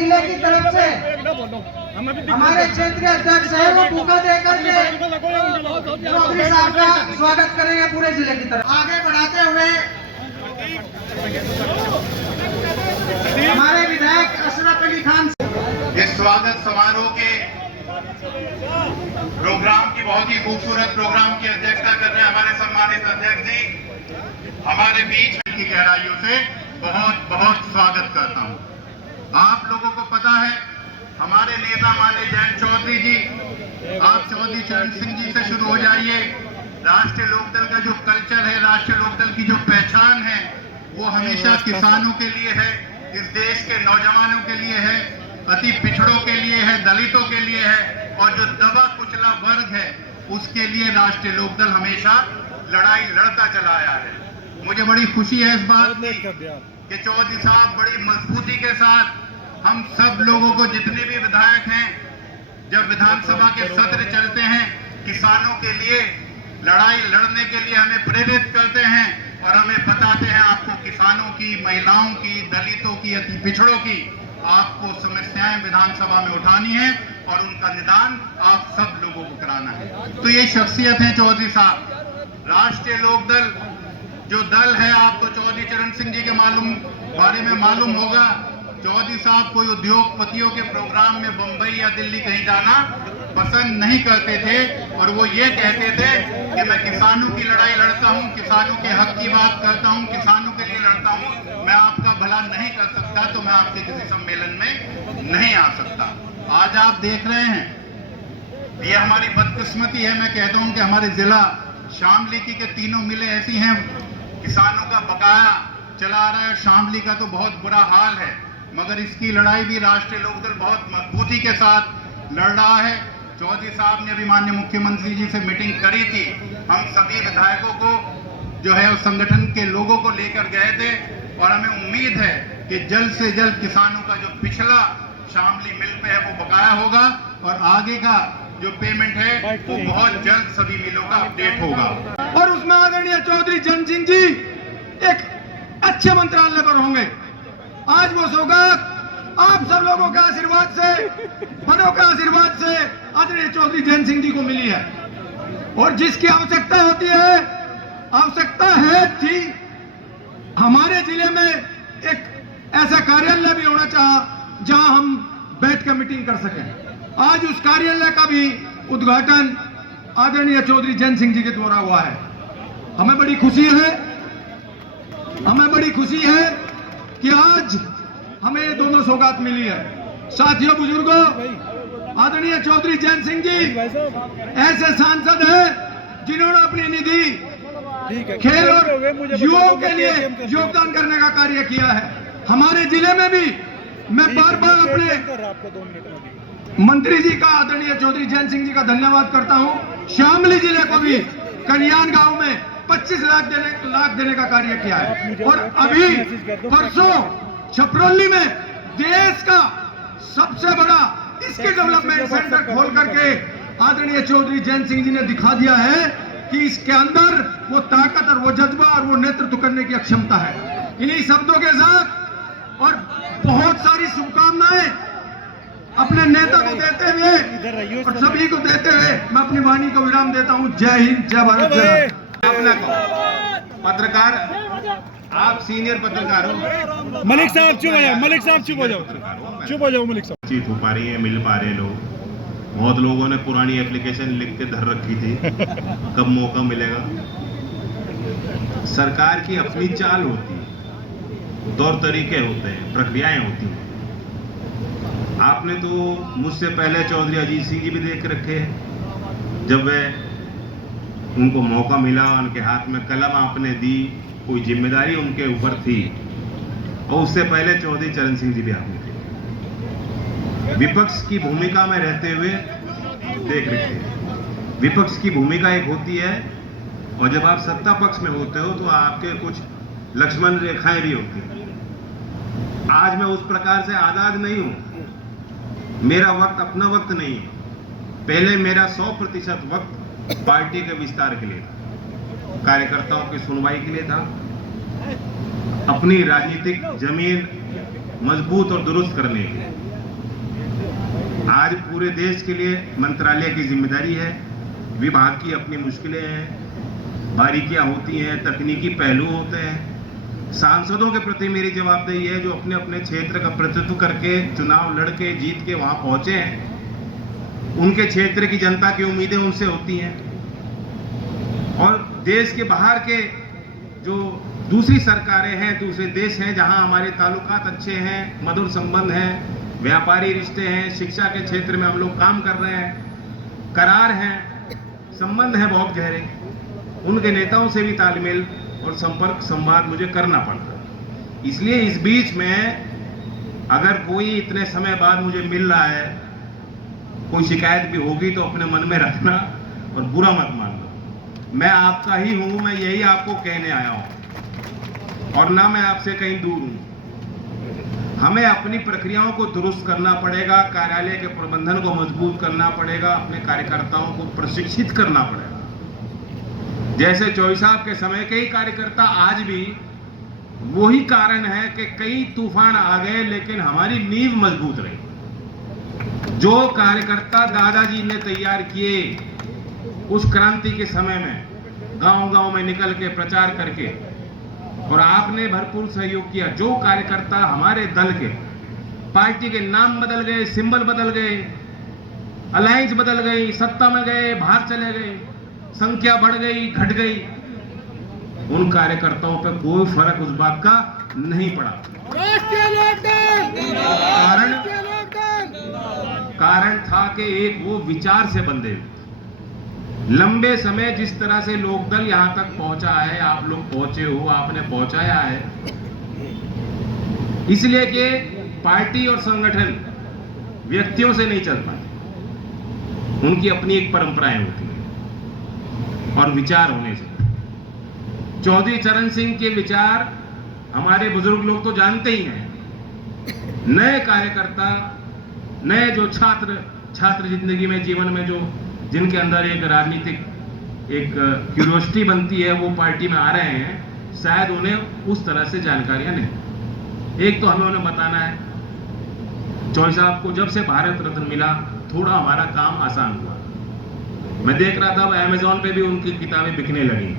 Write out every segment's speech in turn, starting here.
जिले की तरफ से हमारे क्षेत्रीय अध्यक्ष है वो बुका देकर के चौधरी साहब का स्वागत करेंगे पूरे जिले की तरफ। आगे बढ़ाते हुए हमारे विधायक अशरफ अली खान इस स्वागत समारोह के प्रोग्राम की बहुत ही खूबसूरत प्रोग्राम की अध्यक्षता कर रहे हैं हमारे सम्मानित अध्यक्ष जी। हमारे बीच की गहराइयों से बहुत बहुत स्वागत करता हूं। आप लोगों को पता है हमारे नेता माने जयंत चौधरी जी, आप चौधरी चरण सिंह जी से शुरू हो जाइए। राष्ट्रीय लोकदल का जो कल्चर है, राष्ट्रीय लोकदल की जो पहचान है वो हमेशा किसानों के लिए है, इस देश के नौजवानों के लिए है, अति पिछड़ों के लिए है, दलितों के लिए है और जो दबा कुचला वर्ग है उसके लिए राष्ट्रीय लोकदल हमेशा लड़ाई लड़ता चला आया है। मुझे बड़ी खुशी है इस बात की कि चौधरी साहब बड़ी मजबूती के साथ हम सब लोगों को, जितने भी विधायक हैं, जब विधानसभा के सत्र चलते हैं किसानों के लिए लड़ाई लड़ने के लिए हमें प्रेरित करते हैं और हमें बताते हैं आपको किसानों की, महिलाओं की, दलितों की, अति पिछड़ों की आपको समस्याएं विधानसभा में उठानी है और उनका निदान आप सब लोगों को कराना है। तो ये शख्सियत है चौधरी साहब। राष्ट्रीय लोकदल जो दल है, आपको चौधरी चरण सिंह जी के बारे में मालूम होगा। चौधरी साहब कोई उद्योगपतियों के प्रोग्राम में बंबई या दिल्ली कहीं जाना पसंद नहीं करते थे और वो ये कहते थे कि मैं किसानों की लड़ाई लड़ता हूँ, किसानों के हक की बात करता हूँ, किसानों के लिए लड़ता हूँ। मैं आपका भला नहीं कर सकता तो मैं आपके किसी सम्मेलन में नहीं आ सकता। आज आप देख रहे हैं, ये हमारी बदकिस्मती है, मैं कहता हूँ कि हमारे जिला शामली की के तीनों मिले ऐसी हैं, किसानों का बकाया चला आ रहा है। शामली का तो बहुत बुरा हाल है, मगर इसकी लड़ाई भी राष्ट्रीय लोकदल बहुत मजबूती के साथ लड़ रहा है। चौधरी साहब ने अभी माननीय मुख्यमंत्री जी से मीटिंग करी थी। हम सभी विधायकों को जो है उस संगठन के लोगों को लेकर गए थे और हमें उम्मीद है कि जल्द से जल्द किसानों का जो पिछला शामली मिल पे है वो बकाया होगा और आगे का जो पेमेंट है वो बहुत जल्द सभी मिलों का अपडेट होगा। और उसमें आदरणीय चौधरी चरण सिंह जी एक अच्छे मंत्रालय पर होंगे। आज वो सौगात आप सब लोगों के आशीर्वाद से, बड़ों के आशीर्वाद से आदरणीय चौधरी जयंत सिंह जी को मिली है और जिसकी आवश्यकता होती है, आवश्यकता है थी हमारे जिले में एक ऐसा कार्यालय भी होना चाहिए जहां हम बैठ कर मीटिंग कर सकें। आज उस कार्यालय का भी उद्घाटन आदरणीय चौधरी जयंत सिंह जी के द्वारा हुआ है। हमें बड़ी खुशी है कि आज हमें ये दोनों सौगात मिली है। साथियों, बुजुर्गों, आदरणीय चौधरी जयंत सिंह जी ऐसे सांसद हैं जिन्होंने अपनी निधि खेल और युवाओं के लिए योगदान करने का कार्य किया है। हमारे जिले में भी मैं बार बार अपने मंत्री जी का, आदरणीय चौधरी जयंत सिंह जी का धन्यवाद करता हूं। शामली जिले को भी कल्याण गांव में 25 लाख देने का कार्य किया है और अभी परसों छपरौली में देश का सबसे बड़ा स्किल डेवलपमेंट सेंटर खोल करके आदरणीय चौधरी जयंत सिंह जी ने दिखा दिया है कि इसके अंदर वो ताकत और वो जज्बा और वो नेतृत्व करने की क्षमता है। इन्हीं शब्दों के साथ और बहुत सारी शुभकामनाएं अपने नेता को देते हुए और सभी को देते हुए मैं अपनी वाणी को विराम देता हूं। जय हिंद, जय भारत, जय। पत्रकार, आप सीनियर पत्रकार हो। मलिक साहब चुप हो जाओ, मलिक साहब चुप हो जाओ, चुप हो जाओ मलिक साहब। चीत हो पा रही है, मिल पा रहे लोग। बहुत लोगों ने पुरानी एप्लीकेशन लिख के धर रखी थी, कब मौका मिलेगा। सरकार की अपनी चाल होती है, तौर तरीके होते हैं, प्रक्रियाएं होती हैं। आपने तो मुझसे पहले चौधरी अजीत सिंह जी भी देख रखे हैं। जब वे उनको मौका मिला, उनके हाथ में कलम आपने दी, कोई जिम्मेदारी उनके ऊपर थी, और उससे पहले चौधरी चरण सिंह जी भी आपने थे। विपक्ष की भूमिका में रहते हुए देख रखे हैं। विपक्ष की भूमिका एक होती है और जब आप सत्ता पक्ष में होते हो तो आपके कुछ लक्ष्मण रेखाएं भी होती हैं। आज मैं उस प्रकार से आजाद नहीं हूं। मेरा वक्त अपना वक्त नहीं है। पहले मेरा 100% वक्त पार्टी के विस्तार के लिए था, कार्यकर्ताओं की सुनवाई के लिए था, अपनी राजनीतिक जमीन मजबूत और दुरुस्त करने के लिए। आज पूरे देश के लिए मंत्रालय की जिम्मेदारी है। विभाग की अपनी मुश्किलें हैं, बारीकियां होती हैं, तकनीकी पहलू होते हैं। सांसदों के प्रति मेरी जवाबदेही है जो अपने अपने क्षेत्र का प्रतिनिधित्व करके चुनाव लड़के जीत के वहां पहुंचे हैं। उनके क्षेत्र की जनता की उम्मीदें उनसे होती हैं, और देश के बाहर के जो दूसरी सरकारें हैं, दूसरे देश हैं जहां हमारे ताल्लुकात अच्छे हैं, मधुर संबंध हैं, व्यापारी रिश्ते हैं, शिक्षा के क्षेत्र में हम लोग काम कर रहे हैं, करार हैं, संबंध है बहुत गहरे, उनके नेताओं से भी तालमेल और संपर्क संवाद मुझे करना पड़ता है। इसलिए इस बीच में अगर कोई इतने समय बाद मुझे मिल रहा है, कोई शिकायत भी होगी तो अपने मन में रखना और बुरा मत मानना। मैं आपका ही हूं, मैं यही आपको कहने आया हूं, और ना मैं आपसे कहीं दूर हूं। हमें अपनी प्रक्रियाओं को दुरुस्त करना पड़ेगा, कार्यालय के प्रबंधन को मजबूत करना पड़ेगा, अपने कार्यकर्ताओं को प्रशिक्षित करना पड़ेगा। जैसे चौई साहब के समय के ही कार्यकर्ता आज भी वही कारण है कि कई तूफान आ गए लेकिन हमारी नींव मजबूत रही। जो कार्यकर्ता दादाजी ने तैयार किए उस क्रांति के समय में, गांव-गांव में निकल के प्रचार करके, और आपने भरपूर सहयोग किया। जो कार्यकर्ता हमारे दल के, पार्टी के नाम बदल गए, सिंबल बदल गए, अलायंस बदल गई, सत्ता में गए, बाहर चले गए, संख्या बढ़ गई, घट गई, उन कार्यकर्ताओं पर कोई फर्क उस बात का नहीं पड़ा। कारण था कि एक वो विचार से बंधे। लंबे समय जिस तरह से लोकदल यहां तक पहुंचा है, आप लोग पहुंचे हो, आपने पहुंचाया है, इसलिए कि पार्टी और संगठन व्यक्तियों से नहीं चल पाते, उनकी अपनी एक परंपराएं होती है और विचार होने से। चौधरी चरण सिंह के विचार हमारे बुजुर्ग लोग तो जानते ही हैं। नए कार्यकर्ता, नए जो छात्र जिंदगी में, जीवन में जो जिनके अंदर एक राजनीतिक एक क्यूरियोसिटी बनती है, वो पार्टी में आ रहे हैं, शायद उन्हें उस तरह से जानकारियां नहीं। एक तो हमें उन्हें बताना है, चौई साहब को जब से भारत रत्न मिला थोड़ा हमारा काम आसान हुआ। मैं देख रहा था अमेज़न पे भी उनकी किताबें बिकने लगी,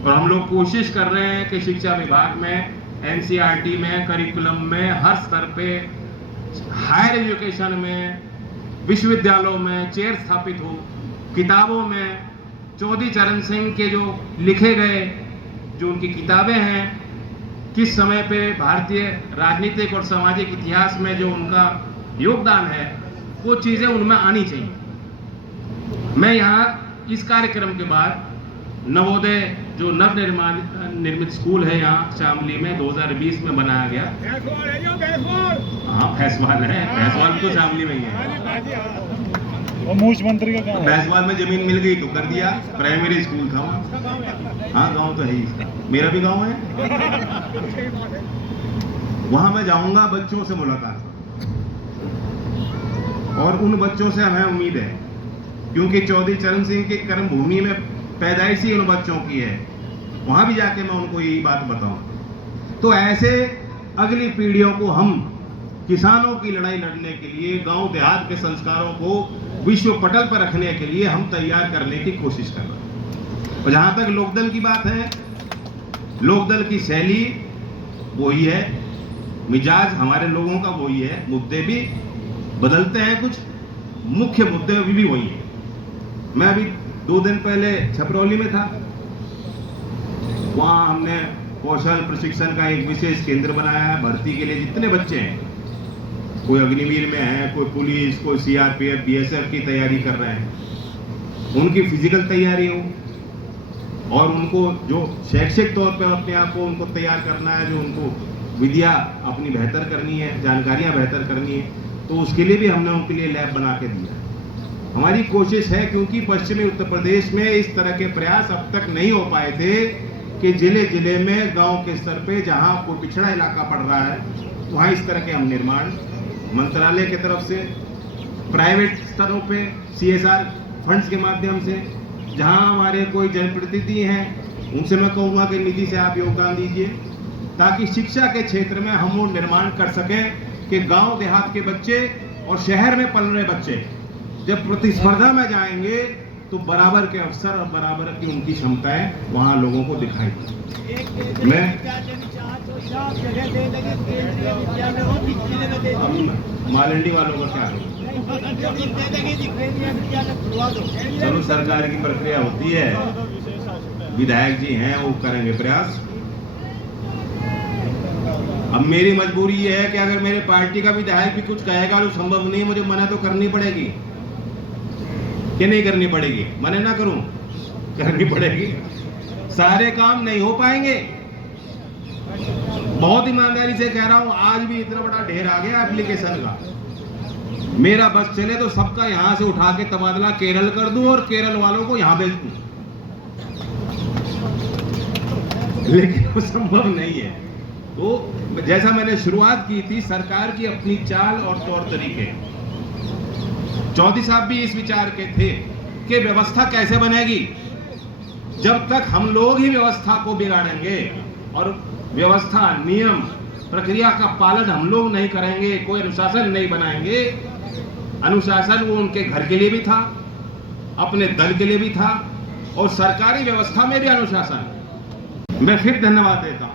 और हम लोग कोशिश कर रहे हैं कि शिक्षा विभाग में, एनसीईआरटी में, करिकुलम में, हर स्तर पे, हायर एजुकेशन में, विश्वविद्यालयों में चेयर स्थापित हो। किताबों में चौधरी चरण सिंह के जो लिखे गए, जो उनकी किताबें हैं, किस समय पे भारतीय राजनीतिक और सामाजिक इतिहास में जो उनका योगदान है, वो चीज़ें उनमें आनी चाहिए। मैं यहाँ इस कार्यक्रम के बाद नवोदय जो निर्मित स्कूल है यहाँ शामली में 2020 में बनाया गया, हाँ भैंसवाल है, भैंसवाल तो शामली में ही है, मुख्यमंत्री का गाँव, भैंसवाल में जमीन मिल गई तो कर दिया, प्राइमरी स्कूल था वहाँ। हाँ गांव तो है ही, मेरा भी गांव है। वहां मैं जाऊंगा, बच्चों से मुलाकात, और उन बच्चों से हमें उम्मीद है, क्योंकि चौधरी चरण सिंह की कर्म भूमि में पैदाइश ही उन बच्चों की है, वहां भी जाके मैं उनको यही बात बताऊं। तो ऐसे अगली पीढ़ियों को हम किसानों की लड़ाई लड़ने के लिए, गांव देहात के संस्कारों को विश्व पटल पर रखने के लिए हम तैयार करने की कोशिश कर रहे हैं। और जहां तक लोकदल की बात है, लोकदल की शैली वही है, मिजाज हमारे लोगों का वही है, मुद्दे भी बदलते हैं, कुछ मुख्य मुद्दे अभी भी वही है। मैं अभी 2 दिन पहले छपरौली में था, वहां हमने कौशल प्रशिक्षण का एक विशेष केंद्र बनाया है। भर्ती के लिए जितने बच्चे हैं, कोई अग्निवीर में है, कोई पुलिस, कोई सीआरपीएफ, बीएसएफ की तैयारी कर रहे हैं, उनकी फिजिकल तैयारी हो, और उनको जो शैक्षिक तौर पर अपने आप को उनको तैयार करना है, जो उनको विद्या अपनी बेहतर करनी है, जानकारियां बेहतर करनी है, तो उसके लिए भी हमने उनके लिए लैब बना के दिया। हमारी कोशिश है, क्योंकि पश्चिमी उत्तर प्रदेश में इस तरह के प्रयास अब तक नहीं हो पाए थे कि जिले जिले में, गांव के स्तर पे जहां कोई पिछड़ा इलाका पड़ रहा है, वहां इस तरह के हम निर्माण मंत्रालय की तरफ से, प्राइवेट स्तरों पे CSR फंड्स के माध्यम से, जहां हमारे कोई जनप्रतिनिधि हैं उनसे मैं कहूँगा कि निधि से आप योगदान दीजिए, ताकि शिक्षा के क्षेत्र में हम वो निर्माण कर सकें कि गांव देहात के बच्चे और शहर में पल रहे बच्चे जब प्रतिस्पर्धा में जाएंगे तो बराबर के अवसर और बराबर की उनकी क्षमताएं वहां लोगों को दिखाई दें। मैं मालंडी वालों का क्या है, चलो सरकार की प्रक्रिया होती है, विधायक जी हैं वो करेंगे प्रयास। अब मेरी मजबूरी ये है कि अगर मेरे पार्टी का विधायक भी कुछ कहेगा तो संभव नहीं, मुझे मना तो करनी पड़ेगी कि नहीं करनी पड़ेगी? मना ना करूं, करनी पड़ेगी। सारे काम नहीं हो पाएंगे, बहुत ईमानदारी से कह रहा हूं। आज भी इतना बड़ा ढेर आ गया एप्लीकेशन का, मेरा बस चले तो सबका यहां से उठा के तबादला केरल कर दूं और केरल वालों को यहां भेज दूं, लेकिन वो संभव नहीं है। तो जैसा मैंने शुरुआत की थी, सरकार की अपनी चाल और तौर तरीके। चौधरी साहब भी इस विचार के थे कि व्यवस्था कैसे बनेगी जब तक हम लोग ही व्यवस्था को बिगाड़ेंगे और व्यवस्था नियम प्रक्रिया का पालन हम लोग नहीं करेंगे, कोई अनुशासन नहीं बनाएंगे। अनुशासन वो उनके घर के लिए भी था, अपने दल के लिए भी था, और सरकारी व्यवस्था में भी अनुशासन। मैं फिर धन्यवाद देता हूँ,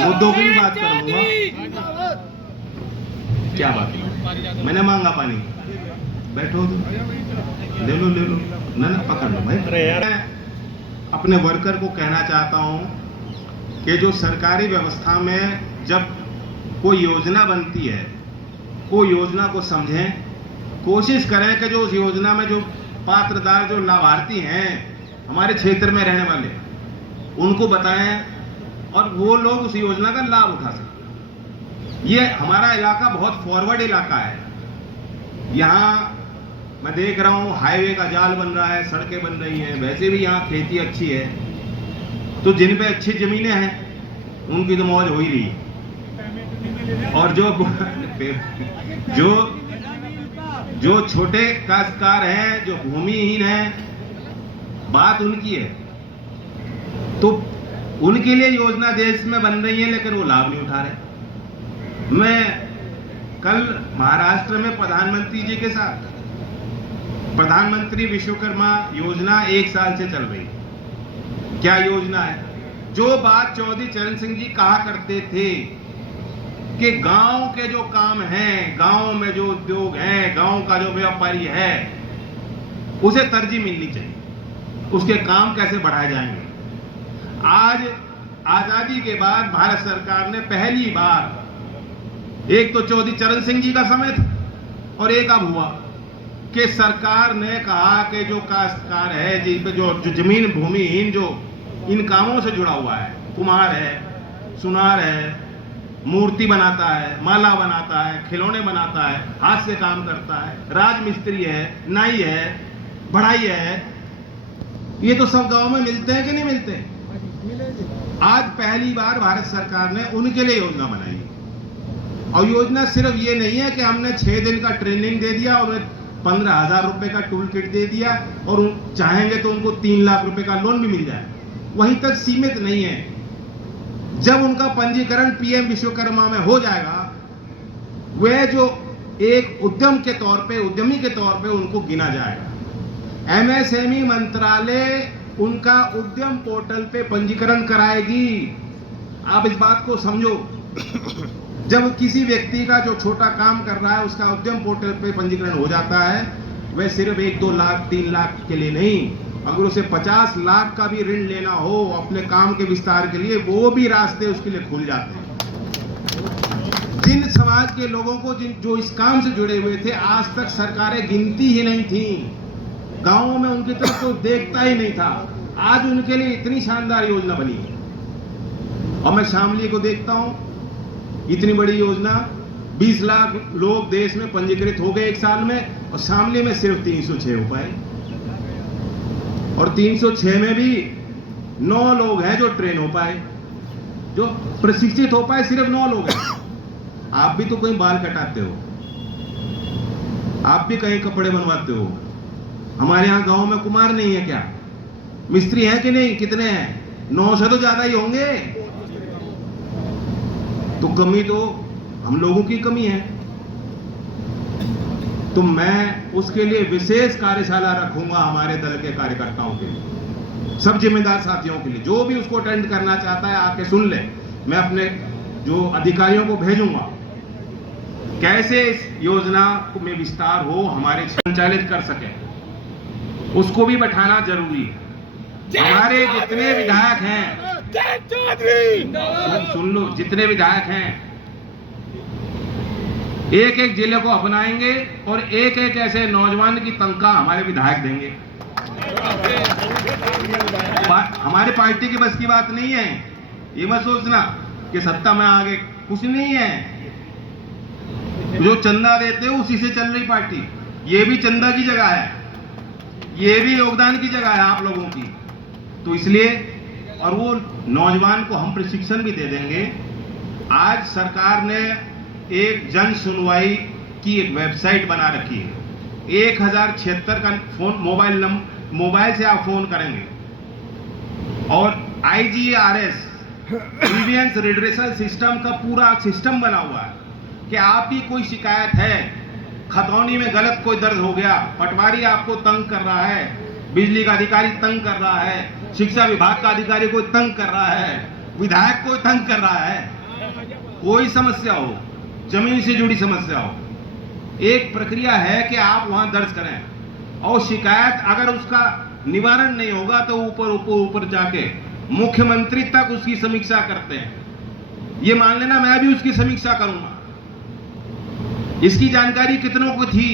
मुद्दों की भी बात करूंगा। क्या बात है, मैंने मांगा पानी, बैठो तो ले लो ना पकड़ लो भाई। मैं अपने वर्कर को कहना चाहता हूं कि जो सरकारी व्यवस्था में जब कोई योजना बनती है, कोई योजना को समझें, कोशिश करें कि जो उस योजना में जो पात्रदार, जो लाभार्थी हैं हमारे क्षेत्र में रहने वाले, उनको बताएं और वो लोग उस योजना का लाभ उठा सकें। ये हमारा इलाका बहुत फॉरवर्ड इलाका है। यहाँ मैं देख रहा हूँ हाईवे का जाल बन रहा है, सड़कें बन रही हैं, वैसे भी यहाँ खेती अच्छी है, तो जिन पे अच्छी जमीनें हैं उनकी तो मौज हो ही रही है। और जो छोटे काश्तकार हैं, जो भूमिहीन हैं, बात उनकी है। तो उनके लिए योजना देश में बन रही है, लेकिन वो लाभ नहीं उठा रहे। मैं कल महाराष्ट्र में प्रधानमंत्री जी के साथ, प्रधानमंत्री विश्वकर्मा योजना 1 साल से चल रही। क्या योजना है? जो बात चौधरी चरण सिंह जी कहा करते थे कि गांव के जो काम हैं, गांव में जो उद्योग हैं, गांव का जो व्यापारी है, उसे तरजीह मिलनी चाहिए, उसके काम कैसे बढ़ाए जाएंगे। आज आजादी के बाद भारत सरकार ने पहली बार, एक तो चौधरी चरण सिंह जी का समय था और एक अब हुआ कि सरकार ने कहा कि जो काश्तकार है, जिन पे जो जमीन भूमिहीन जो इन कामों से जुड़ा हुआ है, कुम्हार है, सुनार है, मूर्ति बनाता है, माला बनाता है, खिलौने बनाता है, हाथ से काम करता है, राजमिस्त्री है, नाई है, बढ़ाई है, ये तो सब गांव में मिलते हैं कि नहीं मिलते? आज पहली बार भारत सरकार ने उनके लिए योजना बनाई। और योजना सिर्फ ये नहीं है कि हमने 6 दिन का ट्रेनिंग दे दिया और 15,000 रुपए का टूल किट दे दिया और चाहेंगे तो उनको 3 लाख रुपए का लोन भी मिल जाए, वहीं तक सीमित नहीं है। जब उनका पंजीकरण पीएम विश्वकर्मा में हो जाएगा, वह जो एक उद्यम के तौर पे, उद्यमी के तौर पे उनको गिना जाएगा। एमएसएमई मंत्रालय उनका उद्यम पोर्टल पे पंजीकरण कराएगी। आप इस बात को समझो, जब किसी व्यक्ति का जो छोटा काम कर रहा है उसका उद्यम पोर्टल पे पंजीकरण हो जाता है, वह सिर्फ 1-2 लाख 3 लाख के लिए नहीं, अगर उसे 50 लाख का भी ऋण लेना हो अपने काम के विस्तार के लिए, वो भी रास्ते उसके लिए खुल जाते हैं। जिन समाज के लोगों को जो इस काम से जुड़े हुए थे, आज तक सरकारें गिनती ही नहीं थी, गांवों में उनकी तरफ तो देखता ही नहीं था। आज उनके लिए इतनी शानदार योजना बनी है। और मैं शामली को देखता हूं, इतनी बड़ी योजना, 20 लाख लोग देश में पंजीकृत हो गए 1 साल में, और शामली में सिर्फ 306 हो पाए। और 306 में भी 9 लोग हैं जो ट्रेन हो पाए, जो प्रशिक्षित हो पाए, सिर्फ 9 लोग हैं। आप भी तो कहीं बाल कटाते हो, आप भी कहीं कपड़े बनवाते हो। हमारे यहाँ गांव में कुम्हार नहीं है क्या? मिस्त्री हैं कि नहीं? कितने हैं? 900 तो ज्यादा ही होंगे। तो कमी तो हम लोगों की कमी है। तो मैं उसके लिए विशेष कार्यशाला रखूंगा हमारे दल के कार्यकर्ताओं के लिए, सब जिम्मेदार साथियों के लिए। जो भी उसको अटेंड करना चाहता है आके सुन ले। मैं अपने जो अधिकारियों को भेजूंगा कैसे इस योजना में विस्तार हो, हमारे संचालित कर सके, उसको भी बैठाना जरूरी है। हमारे जितने विधायक हैं, सुन लो, जितने विधायक हैं एक एक जिले को अपनाएंगे और एक एक ऐसे नौजवान की तनख्वाह हमारे विधायक देंगे। हमारी पार्टी की बस की बात नहीं है। ये मत सोचना कि सत्ता में आगे कुछ नहीं है। जो चंदा देते हो उसी से चल रही पार्टी। ये भी चंदा की जगह है, ये भी योगदान की जगह है आप लोगों की। तो इसलिए, और वो नौजवान को हम प्रशिक्षण भी दे देंगे। आज सरकार ने एक जन सुनवाई की एक वेबसाइट बना रखी है। 1076 का फोन मोबाइल से आप फोन करेंगे और IGRS ग्रीवियंस रिड्रेसल सिस्टम का पूरा सिस्टम बना हुआ है कि आपकी कोई शिकायत है, खतौनी में गलत कोई दर्ज हो गया, पटवारी आपको तंग कर रहा है, बिजली का अधिकारी तंग कर रहा है, शिक्षा विभाग का अधिकारी कोई तंग कर रहा है, विधायक कोई तंग कर रहा है, कोई समस्या हो, जमीन से जुड़ी समस्या हो, एक प्रक्रिया है कि आप वहां दर्ज करें। और शिकायत अगर उसका निवारण नहीं होगा तो ऊपर जाके मुख्यमंत्री तक उसकी समीक्षा करते हैं। ये मान लेना मैं भी उसकी समीक्षा करूंगा। इसकी जानकारी कितनों को थी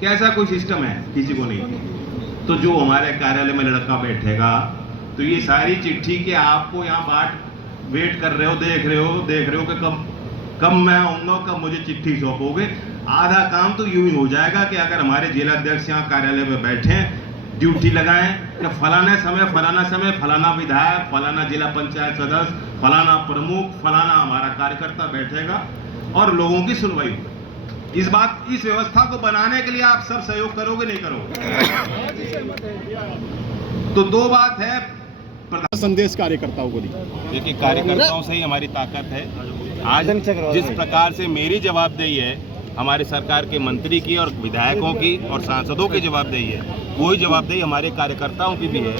कि ऐसा कोई सिस्टम है? किसी को नहीं थी। तो जो हमारे कार्यालय में लड़का बैठेगा तो ये सारी चिट्ठी के आपको यहाँ बाट वेट कर रहे हो, देख रहे हो कि कब मैं आऊंगा, कब मुझे चिट्ठी सौंपोगे। आधा काम तो यूं ही हो जाएगा कि अगर हमारे जिलाध्यक्ष यहाँ कार्यालय में बैठे, ड्यूटी लगाएं कि फलाना समय फलाना विधायक, फलाना जिला पंचायत सदस्य, फलाना प्रमुख, फलाना हमारा कार्यकर्ता बैठेगा और लोगों की सुनवाई होगी। इस व्यवस्था को बनाने के लिए आप सब सहयोग करोगे, नहीं करोगे? तो दो बात है। संदेश कार्यकर्ताओं को दी। देखिए, कार्यकर्ताओं से ही हमारी ताकत है। आज जिस प्रकार से मेरी जवाबदेही है, हमारे सरकार के मंत्री की और विधायकों की और सांसदों की जवाबदेही है, वही जवाबदेही हमारे कार्यकर्ताओं की भी है।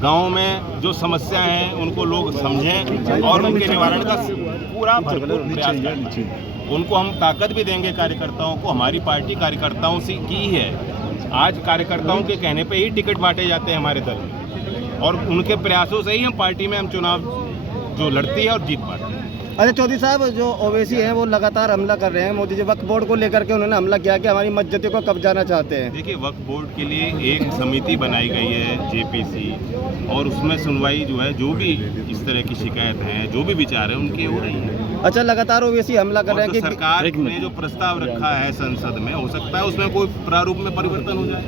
गांव में जो समस्या हैं उनको लोग समझें और उनके निवारण का पूरा भरपूर प्रयास करें। उनको हम ताकत भी देंगे कार्यकर्ताओं को। हमारी पार्टी कार्यकर्ताओं से की है। आज कार्यकर्ताओं के कहने पे ही टिकट बांटे जाते हैं हमारे दल में, और उनके प्रयासों से ही हम पार्टी में चुनाव जो लड़ती है और जीत पाते हैं। अच्छा चौधरी साहब, जो ओवैसी हैं वो लगातार हमला कर रहे हैं। मोदी जी वक्फ बोर्ड को लेकर के उन्होंने हमला किया कि हमारी मस्जिदों को कब्जाना चाहते हैं। देखिए, वक्फ बोर्ड के लिए एक समिति बनाई गई है JPC, और उसमें सुनवाई जो है, जो भी इस तरह की शिकायत है, जो भी विचार है, उनके हो रही है। अच्छा, लगातार ओवैसी हमला कर रहे हैं कि सरकार ने जो प्रस्ताव रखा है संसद में, हो सकता है उसमें कोई प्रारूप में परिवर्तन हो जाए।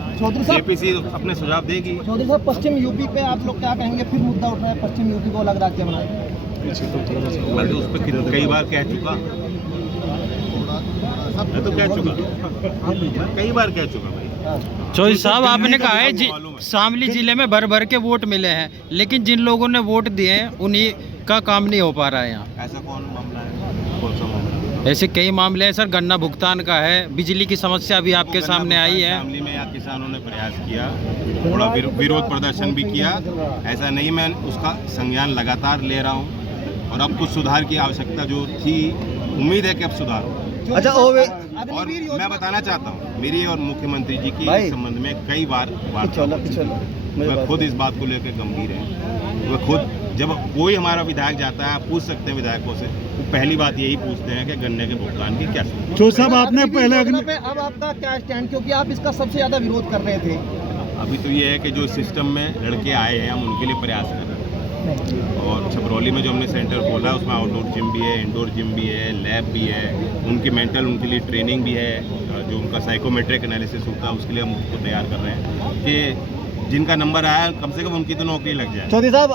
JPC अपने सुझाव देगी। चौधरी साहब, पश्चिम यूपी पे आप लोग क्या कहेंगे? फिर मुद्दा उठ रहा है, पश्चिम यूपी को अलग राज्य बनाए। मैं तो उस पर कई बार कह चुका, कई बार कह चुका भाई। चौधरी साहब, आपने कहा है शामली जिले में भर भर के वोट मिले हैं, लेकिन जिन लोगों ने वोट दिए हैं उन्हीं का काम नहीं हो पा रहा है यहाँ। ऐसा कौन मामला है? कौन सा मामला? ऐसे कई मामले हैं सर। गन्ना भुगतान का है, बिजली की समस्या भी आपके सामने आई है। शामली में यहाँ किसानों ने प्रयास किया, थोड़ा विरोध प्रदर्शन भी किया। ऐसा नहीं, मैं उसका संज्ञान लगातार ले रहा हूँ और अब कुछ सुधार की आवश्यकता जो थी, उम्मीद है कि अब सुधार हो। अच्छा, और मैं बताना चाहता हूँ, मेरी और मुख्यमंत्री जी की इस संबंध में कई बार मैं खुद इस बात को लेकर गंभीर है। वह खुद, जब कोई हमारा विधायक जाता है, आप पूछ सकते हैं विधायकों से, वो पहली बात यही पूछते हैं कि गन्ने के भुगतान की क्या सुविधा। जो साहब आपने पहले अब आपका क्या स्टैंड, क्योंकि आप इसका सबसे ज्यादा विरोध कर रहे थे। अभी तो ये है कि जो सिस्टम में लड़के आए हैं, हम उनके लिए प्रयास कर रहे हैं। और छपरौली में जो हमने सेंटर खोला, उसमें आउटडोर जिम भी है, इंडोर जिम भी है, लैब भी है, उनकी मेंटल, उनके लिए ट्रेनिंग भी है, जो उनका साइकोमेट्रिक एनालिसिस होता है उसके लिए हम उसको तैयार कर रहे हैं कि जिनका नंबर आया कम से कम उनकी तो नौकरी लग जाए। चौधरी साहब,